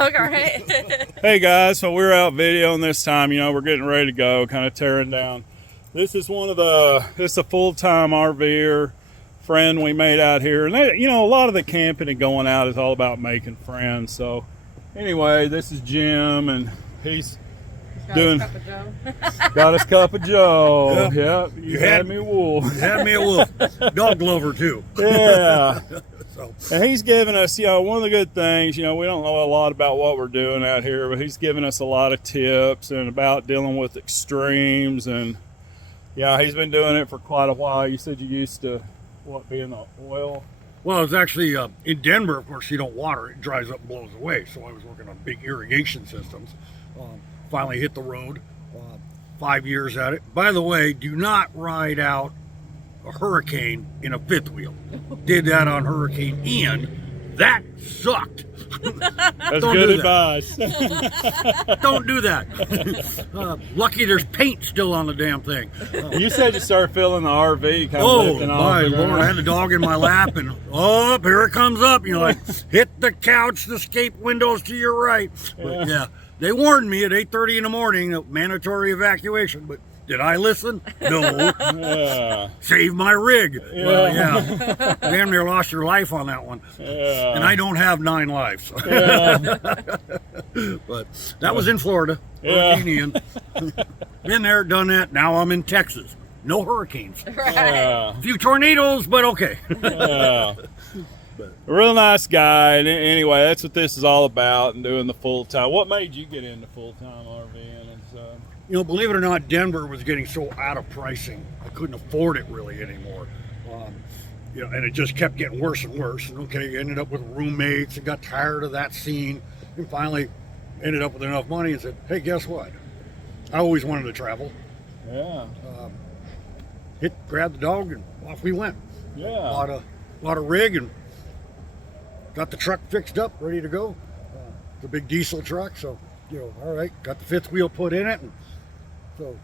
dog, all right? Hey guys, so we're out videoing this time. We're getting ready to go, kind of tearing down. This is this is a full-time RVer friend we made out here. And a lot of the camping and going out is all about making friends. So anyway, this is Jim, and he's got his cup of Joe. Yep. You had me a wolf. You had me a wolf. Dog lover too. Yeah. And he's giving us, one of the good things, we don't know a lot about what we're doing out here, but he's giving us a lot of tips and about dealing with extremes. And yeah, he's been doing it for quite a while. You said you used to, be in the oil? Well, it's actually in Denver, of course, you don't water it. It dries up and blows away. So I was working on big irrigation systems. Finally hit the road, 5 years at it. By the way, do not ride out a hurricane in a fifth wheel. Did that on Hurricane Ian. That sucked. That's good advice. Don't do that. Lucky there's paint still on the damn thing. You said you started filling the RV. Oh my Lord, I had the dog in my lap and here it comes up. Hit the couch, the escape windows to your right. But yeah, they warned me at 8:30 in the morning, mandatory evacuation, but did I listen? No. Yeah. Save my rig. Yeah. Well, yeah. Damn near lost your life on that one. Yeah. And I don't have 9 lives. Yeah. But that was in Florida. Yeah. Hurricane Ian. Been there, done that. Now I'm in Texas. No hurricanes. Right. Yeah. A few tornadoes, but okay. Yeah. A real nice guy. And anyway, that's what this is all about, and doing the full-time. What made you get into full-time RVing and stuff? Believe it or not, Denver was getting so out of pricing. I couldn't afford it really anymore. And it just kept getting worse and worse. And okay, ended up with roommates and got tired of that scene. And finally ended up with enough money and said, hey, guess what? I always wanted to travel. Yeah. Grabbed the dog and off we went. Yeah. Bought a rig and got the truck fixed up, ready to go. It's a big diesel truck, so all right, got the fifth wheel put in it, and so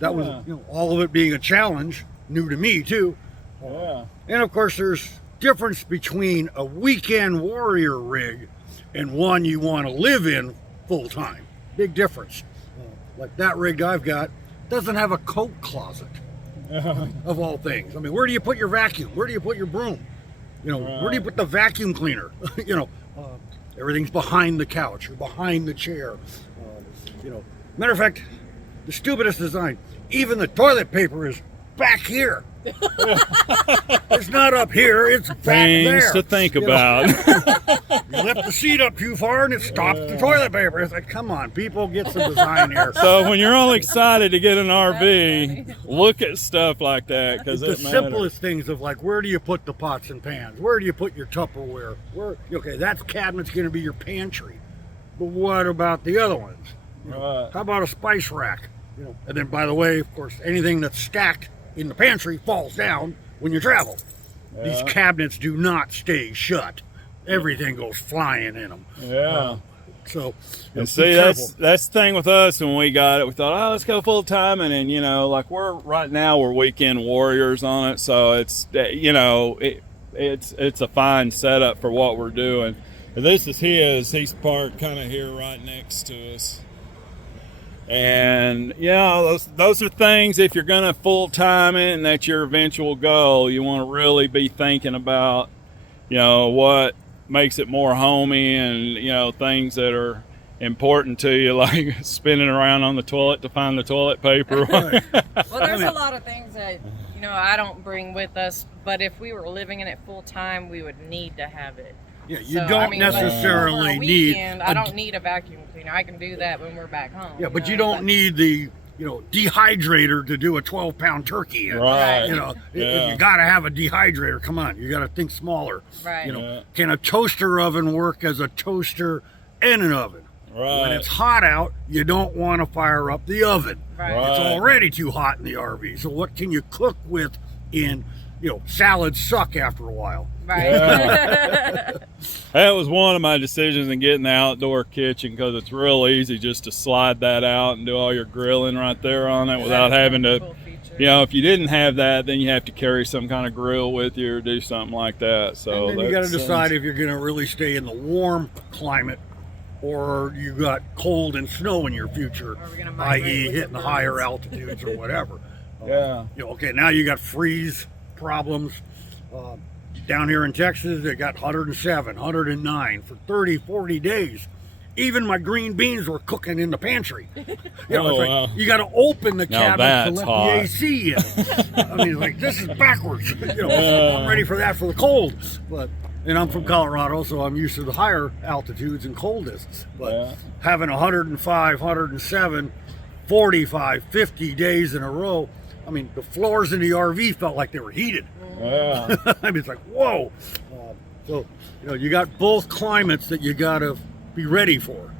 that was all of it being a challenge, new to me too. Yeah. And of course, there's difference between a weekend warrior rig and one you want to live in full time. Big difference. Like that rig I've got doesn't have a coat closet. Of all things. I mean, where do you put your vacuum? Where do you put your broom? Where do you put the vacuum cleaner? Everything's behind the couch or behind the chair. Matter of fact, the stupidest design, even the toilet paper is back here. It's not up here, it's back there. Things to think about. You lift the seat up too far and it stops the toilet paper. It's like, come on, people, get some design here. So when you're all excited to get an RV, look at stuff like that, because the simplest things of like, where do you put the pots and pans? Where do you put your Tupperware? Okay, that cabinet's going to be your pantry. But what about the other ones? Right. How about a spice rack? And then, by the way, of course, anything that's stacked in the pantry falls down when you travel. Yeah. These cabinets do not stay shut. Everything goes flying in them. Yeah. So, and see, that's the thing with us. When we got it, we thought, let's go full time, and then like we're weekend warriors on it. So it's it's a fine setup for what we're doing. And this is he's parked kind of here right next to us. And those are things, if you're gonna full time it and that's your eventual goal, you want to really be thinking about what makes it more homey, and things that are important to you, like spinning around on the toilet to find the toilet paper. Well, there's a lot of things that I don't bring with us, but if we were living in it full time, we would need to have it. Yeah, you don't necessarily need. I don't need a vacuum cleaner. I can do that when we're back home. Yeah, but you don't need the dehydrator to do a 12-pound turkey in. Right. You got to have a dehydrator. Come on, you got to think smaller. Right. Can a toaster oven work as a toaster and an oven? Right. When it's hot out, you don't want to fire up the oven. Right. It's already too hot in the RV. So what can you cook with in, salads suck after a while. Right. Yeah. That was one of my decisions in getting the outdoor kitchen, because it's real easy just to slide that out and do all your grilling right there on it without having to, cool feature. if you didn't have that, then you have to carry some kind of grill with you or do something like that. So and then you got to decide if you're going to really stay in the warm climate or you got cold and snow in your future, Or we're gonna migrate i.e. with hitting the the higher birds. altitudes or whatever. Yeah. You know, okay, now you got freeze problems. Down here in Texas, they got 107, 109 for 30, 40 days. Even my green beans were cooking in the pantry. You know, it's like, wow. you got to open the Now cabinet to that's let hot. the AC in. I mean, like, this is backwards. You know, I'm ready for that for the cold. And I'm from Colorado, so I'm used to the higher altitudes and coldest. But having 105, 107, 45, 50 days in a row, I mean, the floors in the RV felt like they were heated. Yeah. I mean, it's like, whoa. So, you know, you got both climates that you got to be ready for.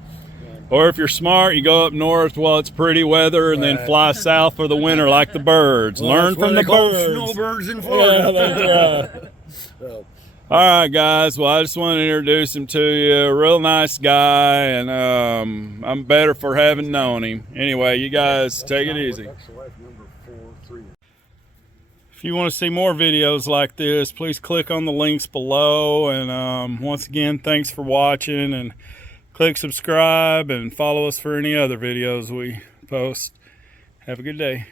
Or if you're smart, you go up north while it's pretty weather and then fly south for the winter like the birds. Well, Learn that's why from they the call them birds. snowbirds in Yeah, Florida. that's right. So, All right, guys. Well, I just want to introduce him to you. A real nice guy, and I'm better for having known him. Anyway, you guys take it easy. If you want to see more videos like this, please click on the links below. And once again, thanks for watching, and click subscribe and follow us for any other videos we post. Have a good day.